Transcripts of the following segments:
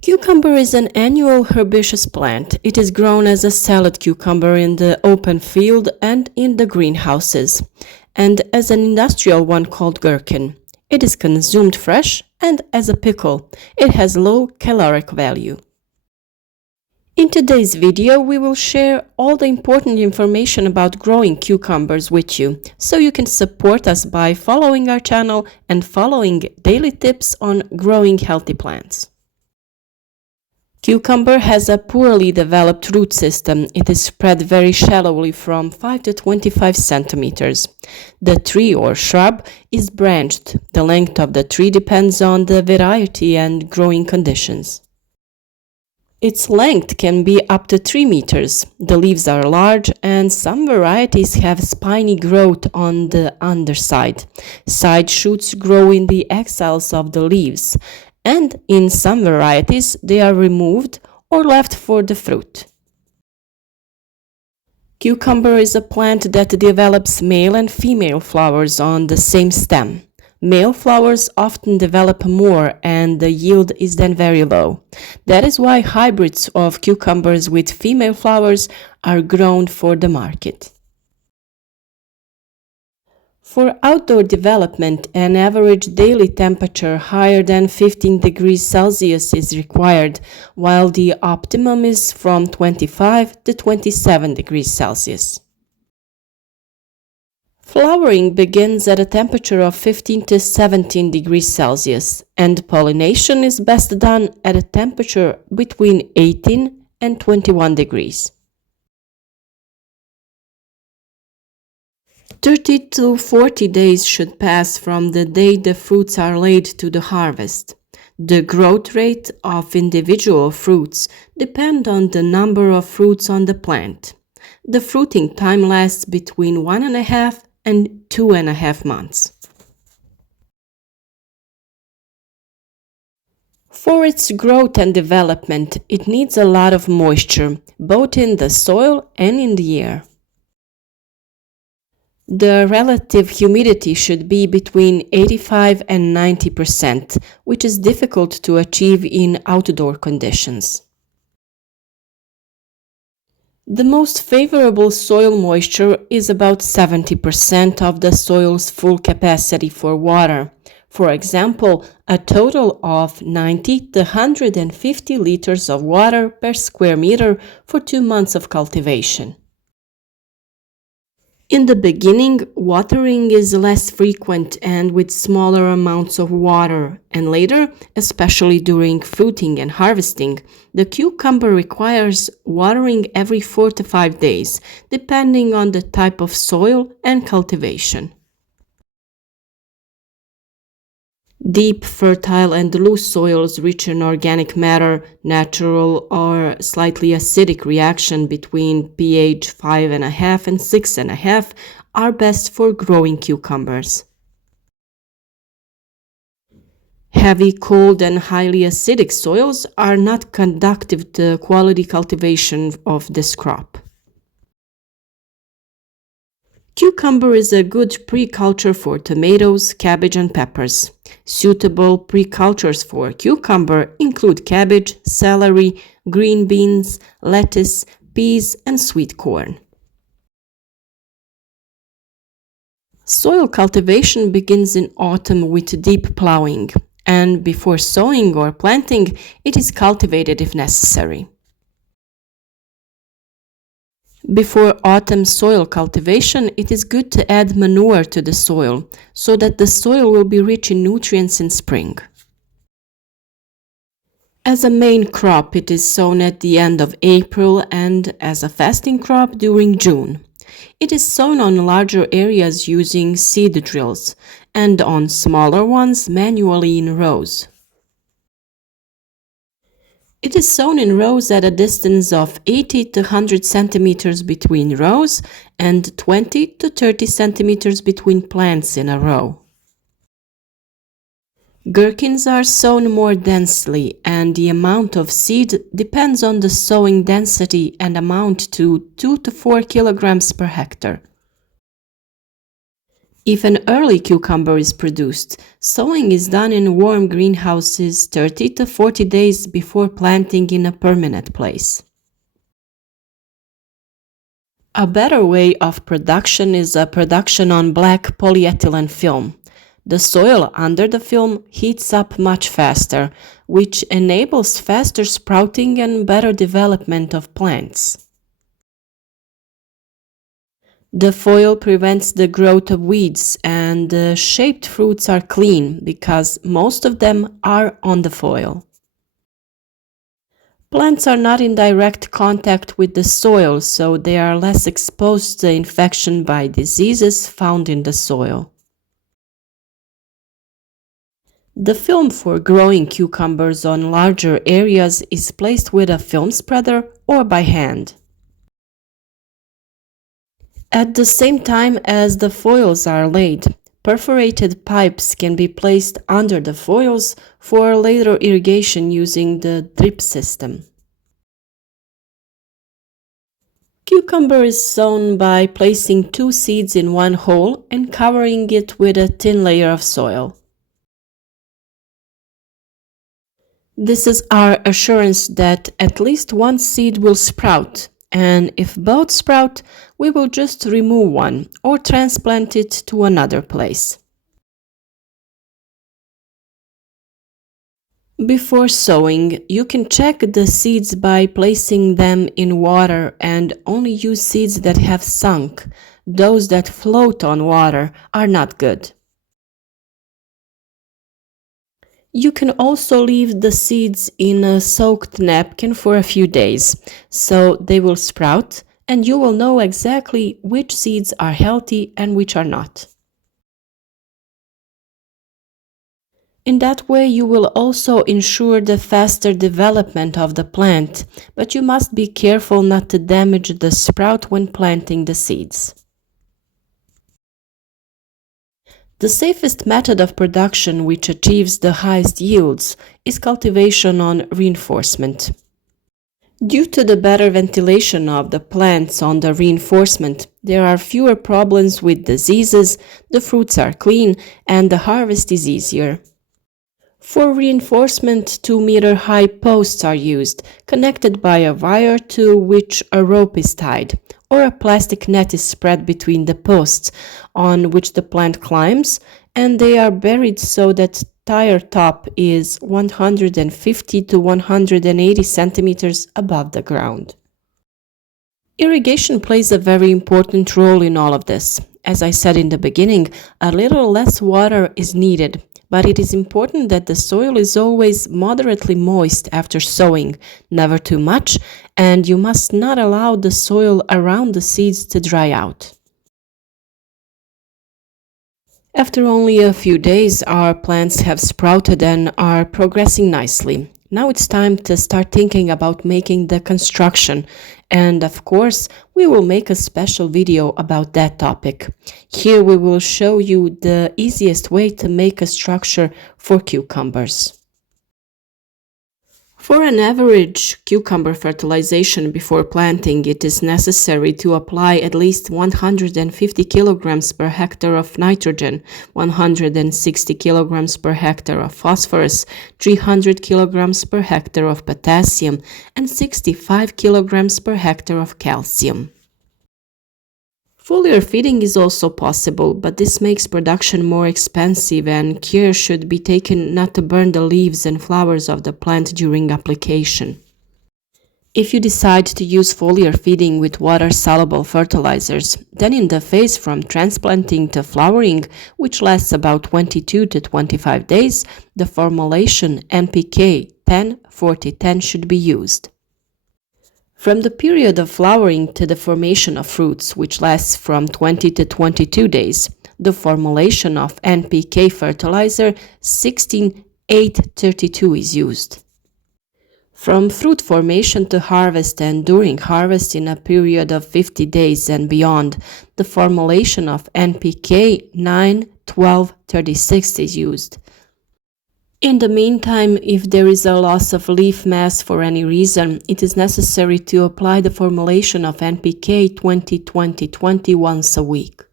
Cucumber is an annual herbaceous plant. It is grown as a salad cucumber in the open field and in the greenhouses, and as an industrial one called gherkin. It is consumed fresh and as a pickle. It has low caloric value. In today's video, we will share all the important information about growing cucumbers with you, so you can support us by following our channel and following daily tips on growing healthy plants. Cucumber has a poorly developed root system. It is spread very shallowly from 5 to 25 centimeters. The tree or shrub is branched. The length of the tree depends on the variety and growing conditions. Its length can be up to 3 meters. The leaves are large and some varieties have spiny growth on the underside. Side shoots grow in the axils of the leaves, and in some varieties they are removed or left for the fruit. Cucumber is a plant that develops male and female flowers on the same stem. Male flowers often develop more and the yield is then very low. That is why hybrids of cucumbers with female flowers are grown for the market. For outdoor development, an average daily temperature higher than 15 degrees Celsius is required, while the optimum is from 25 to 27 degrees Celsius. Flowering begins at a temperature of 15 to 17 degrees Celsius, and pollination is best done at a temperature between 18 and 21 degrees. 30 to 40 days should pass from the day the fruits are laid to the harvest. The growth rate of individual fruits depends on the number of fruits on the plant. The fruiting time lasts between 1.5 and 2.5 months. For its growth and development, it needs a lot of moisture, both in the soil and in the air. The relative humidity should be between 85 and 90%, which is difficult to achieve in outdoor conditions. The most favorable soil moisture is about 70% of the soil's full capacity for water. For example, a total of 90 to 150 liters of water per square meter for 2 months of cultivation. In the beginning, watering is less frequent and with smaller amounts of water, and later, especially during fruiting and harvesting, the cucumber requires watering every 4 to 5 days, depending on the type of soil and cultivation. Deep, fertile, and loose soils rich in organic matter, natural or slightly acidic reaction between pH 5.5 and 6.5 are best for growing cucumbers. Heavy, cold, and highly acidic soils are not conducive to quality cultivation of this crop. Cucumber is a good pre-culture for tomatoes, cabbage, and peppers. Suitable pre-cultures for cucumber include cabbage, celery, green beans, lettuce, peas, and sweet corn. Soil cultivation begins in autumn with deep plowing, and before sowing or planting, it is cultivated if necessary. Before autumn soil cultivation, it is good to add manure to the soil, so that the soil will be rich in nutrients in spring. As a main crop, it is sown at the end of April and as a fasting crop during June. It is sown on larger areas using seed drills, and on smaller ones manually in rows. It is sown in rows at a distance of 80 to 100 centimeters between rows and 20 to 30 centimeters between plants in a row. Gherkins are sown more densely, and the amount of seed depends on the sowing density and amount to 2 to 4 kilograms per hectare. If an early cucumber is produced, sowing is done in warm greenhouses 30 to 40 days before planting in a permanent place. A better way of production is a production on black polyethylene film. The soil under the film heats up much faster, which enables faster sprouting and better development of plants. The foil prevents the growth of weeds, and the shaped fruits are clean because most of them are on the foil. Plants are not in direct contact with the soil, so they are less exposed to infection by diseases found in the soil. The film for growing cucumbers on larger areas is placed with a film spreader or by hand. At the same time as the foils are laid, perforated pipes can be placed under the foils for later irrigation using the drip system. Cucumber is sown by placing 2 seeds in one hole and covering it with a thin layer of soil. This is our assurance that at least one seed will sprout, and if both sprout, we will just remove one or transplant it to another place. Before sowing, you can check the seeds by placing them in water and only use seeds that have sunk. Those that float on water are not good. You can also leave the seeds in a soaked napkin for a few days, so they will sprout and you will know exactly which seeds are healthy and which are not. In that way, you will also ensure the faster development of the plant, but you must be careful not to damage the sprout when planting the seeds. The safest method of production which achieves the highest yields is cultivation on reinforcement. Due to the better ventilation of the plants on the reinforcement, there are fewer problems with diseases, the fruits are clean, and the harvest is easier. For reinforcement, 2-meter high posts are used, connected by a wire to which a rope is tied, or a plastic net is spread between the posts, on which the plant climbs, and they are buried so that tire top is 150 to 180 centimeters above the ground. Irrigation plays a very important role in all of this. As I said in the beginning, a little less water is needed, but it is important that the soil is always moderately moist after sowing, never too much, and you must not allow the soil around the seeds to dry out. After only a few days, our plants have sprouted and are progressing nicely. Now it's time to start thinking about making the construction, and of course, we will make a special video about that topic. Here we will show you the easiest way to make a structure for cucumbers. For an average cucumber fertilization before planting, it is necessary to apply at least 150 kilograms per hectare of nitrogen, 160 kilograms per hectare of phosphorus, 300 kilograms per hectare of potassium, and 65 kilograms per hectare of calcium. Foliar feeding is also possible, but this makes production more expensive and care should be taken not to burn the leaves and flowers of the plant during application. If you decide to use foliar feeding with water-soluble fertilizers, then in the phase from transplanting to flowering, which lasts about 22 to 25 days, the formulation NPK 10-40-10 should be used. From the period of flowering to the formation of fruits, which lasts from 20 to 22 days, the formulation of NPK fertilizer 16-8-32 is used. From fruit formation to harvest and during harvest in a period of 50 days and beyond, the formulation of NPK 9-12-36 is used. In the meantime, if there is a loss of leaf mass for any reason, it is necessary to apply the formulation of NPK 20-20-20 once a week.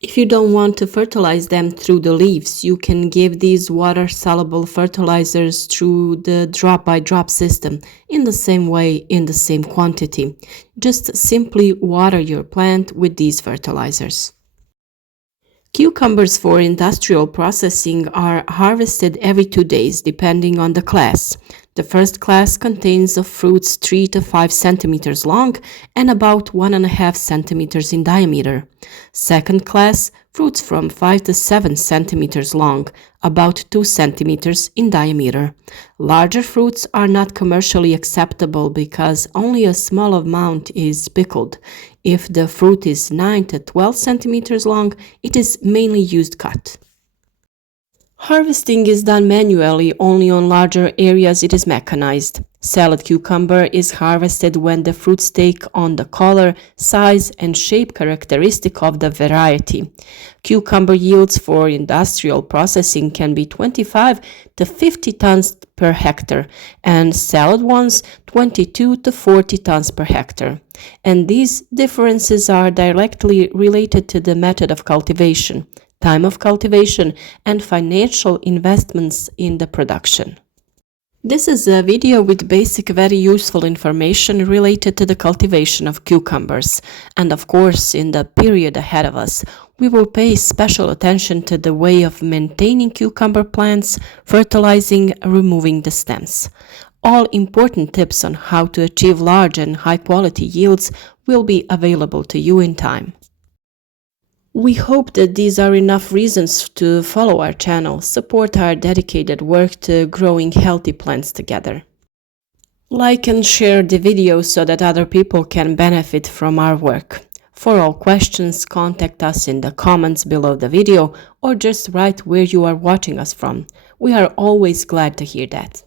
If you don't want to fertilize them through the leaves, you can give these water-soluble fertilizers through the drop-by-drop system in the same way, in the same quantity. Just simply water your plant with these fertilizers. Cucumbers for industrial processing are harvested every 2 days, depending on the class. The first class contains of fruits 3 to 5 centimeters long and about 1.5 centimeters in diameter. Second class, fruits from 5 to 7 centimeters long, about 2 centimeters in diameter. Larger fruits are not commercially acceptable because only a small amount is pickled. If the fruit is 9 to 12 centimeters long, it is mainly used cut. Harvesting is done manually, only on larger areas it is mechanized. Salad cucumber is harvested when the fruits take on the color, size, and shape characteristic of the variety. Cucumber yields for industrial processing can be 25 to 50 tons per hectare, and salad ones 22 to 40 tons per hectare. And these differences are directly related to the method of cultivation, time of cultivation, and financial investments in the production. This is a video with basic, very useful information related to the cultivation of cucumbers. And of course, in the period ahead of us, we will pay special attention to the way of maintaining cucumber plants, fertilizing, removing the stems. All important tips on how to achieve large and high-quality yields will be available to you in time. We hope that these are enough reasons to follow our channel, support our dedicated work to growing healthy plants together. Like and share the video so that other people can benefit from our work. For all questions, contact us in the comments below the video or just write where you are watching us from. We are always glad to hear that.